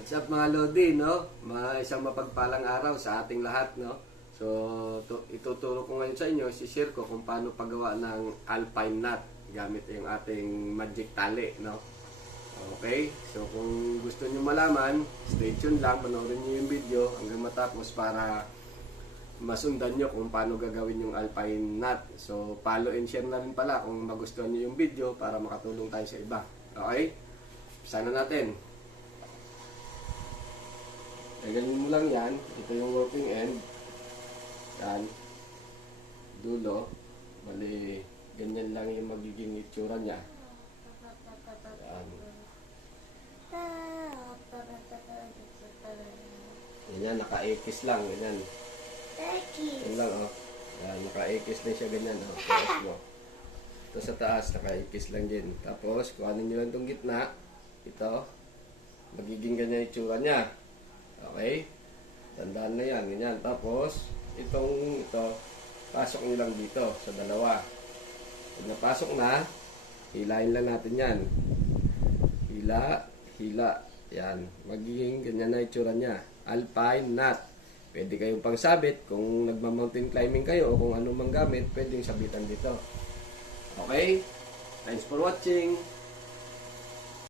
What's up mga Lodi, no? Isang mapagpalang araw sa ating lahat, no? So, ituturo ko ngayon sa inyo, share ko kung paano paggawa ng alpine knot gamit yung ating magic tali, no? Okay? So, kung gusto nyo malaman, stay tuned lang, panoorin nyo yung video hanggang matapos para masundan nyo kung paano gagawin yung alpine knot. So, follow and share na rin pala kung magustuhan nyo yung video para makatulong tayo sa iba. Okay? Sana natin. Ganyan mo lang yan. Ito yung working end. Yan. Dulo. Bali, ganyan lang yung magiging itsura niya. Yan. Ganyan, naka-ekis lang. Ganyan. Yan lang, oh. Yan, naka-ekis lang siya ganyan, oh. Tapos mo. Ito sa taas, naka-ekis lang din. Tapos, kuhanin nyo lang itong gitna. Ito. Magiging ganyan itsura niya. Okay? Tandaan na yan. Ganyan. Tapos, ito, pasok nyo lang dito sa dalawa. Pag napasok na, hilain lang natin yan. Hila, hila. Yan. Magiging ganyan na itsura niya. Alpine knot. Pwede kayong pangsabit. Kung nagma-mountain climbing kayo o kung anong mang gamit, pwedeng sabitan dito. Okay? Thanks for watching.